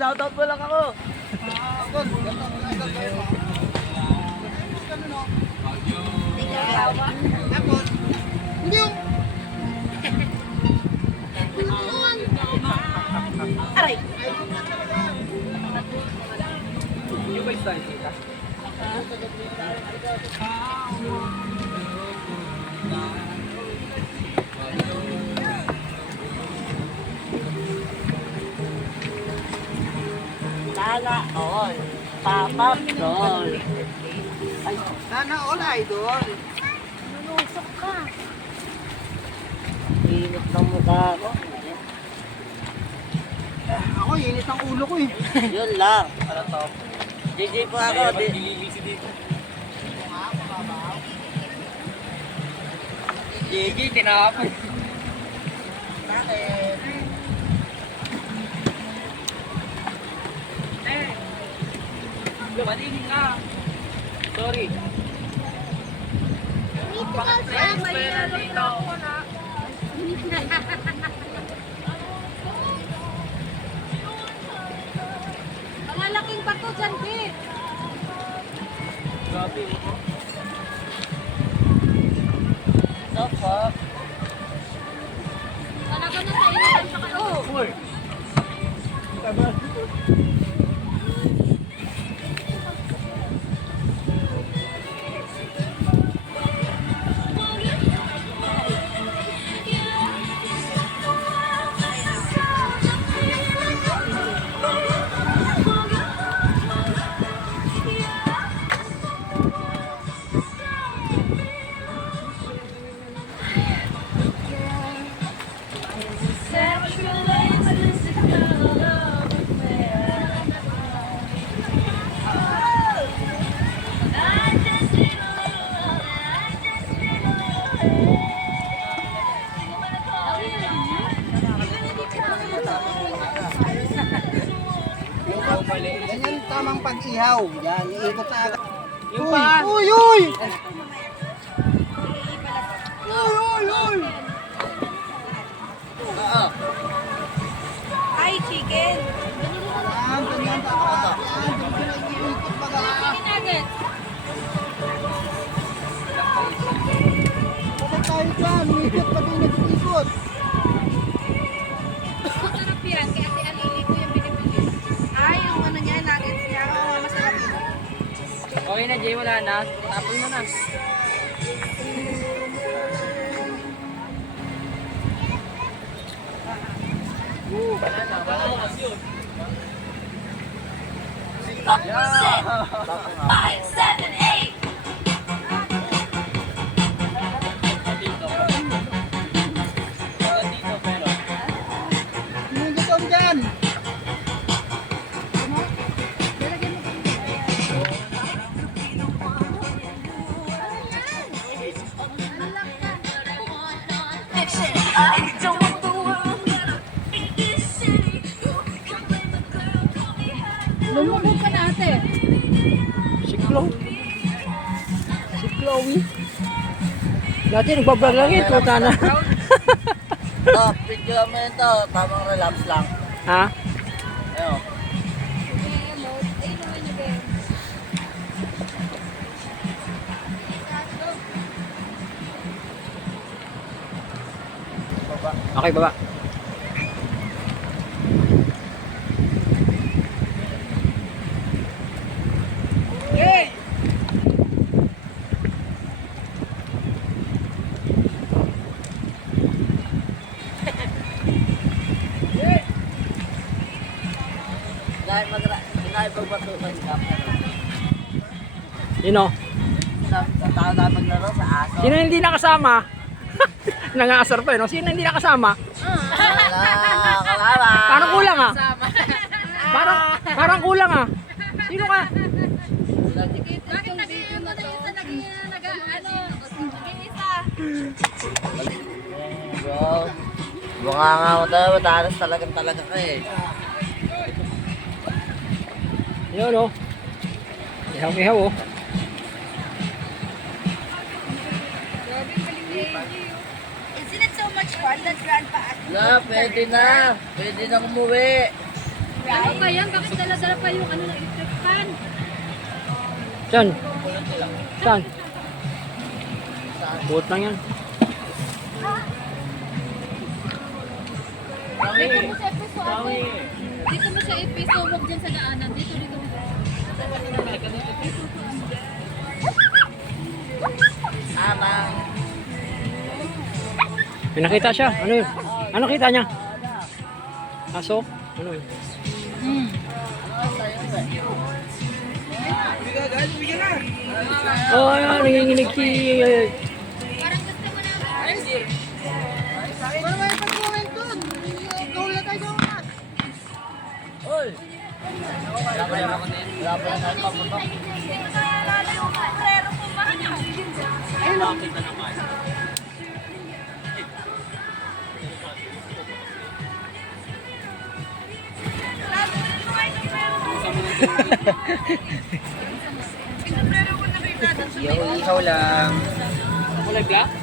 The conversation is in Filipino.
Shoutout mo lang ako. Hindi yung... Aray! Yung ba style ka? Sana all. Papa doll. Ay, Sana all idol. nanusok ka. Init ng mukha ko. Ako, init ang ulo ko eh. Yun lang. Ano to? GG po ako. Nililisi dito. Gigi, tinapon. Bakit? Lumating ka. Sorry. Pera dito. Malalaking bato dyan, Kit. Grabe. So po. Talaga na sa initan sa kayo. Uy. Tama. Ganyan tamang pagsihaw. Yan, iikot na agad. Yung Uy, pa. uy, uy! Uy, uy, uy! Oo. Ay, chicken. Yan, ganyan dapat. Yan, ganyan iikot baga. Chicken nuggets. Bakit tayo dyan? Iikot pa din nag-iikot. Masarap yan. Kaya si Alili ko yung binibili. Ay, yung ano niya, nuggets niya. Oo, masarap yun. Okay na, Jay. Wala na. Tapon mo na. Wala na. Wala mo kasi yun. Five, seven, eight. Yung gutom dyan. I don't want the world in this city. Come with the girl, call me happy. Lumubog ka na, ate. Si Chloe. Si Chloe. Dati nagbablog lang ito, tana. Ito, video mo ito. Tamang relax lang. Ha? Ayun. Okay, baba. Dahil pagbatusan ka. Sino? Sa tao tayo maglaro sa aso. Sino hindi nakasama? Nangaasar pa, no? Sino hindi nakasama? Wala, kalala. Parang kulang, ah. Parang kulang, ah. Sino ka? Bakit nag-video na isa nag-iisa? Bro, bunga nga mo tayo. Matalas talaga ka eh. Yun, oh. Ihaw-ihaw, oh. Isn't it so much fun that grandpa asked Na, pwede na. Pwede na umuwi. Ano ba yan? Bakit dala-dala pa yung ano na electric fan? Saan? Saan? Buot lang yan. Dito mo sa episo ate. Dito mo sa episo, huwag dyan sa daanan. Dito. Ama. May nakita siya. Ano yun? Ano kita niya? Aso? Ano yun? Oh, ayan. Nanginginig si... Parang gusto mo na. Parang may pagkuhin doon. Gawin na tayo na. Wala pa lang papunta. Ihaw lang. Kulay black?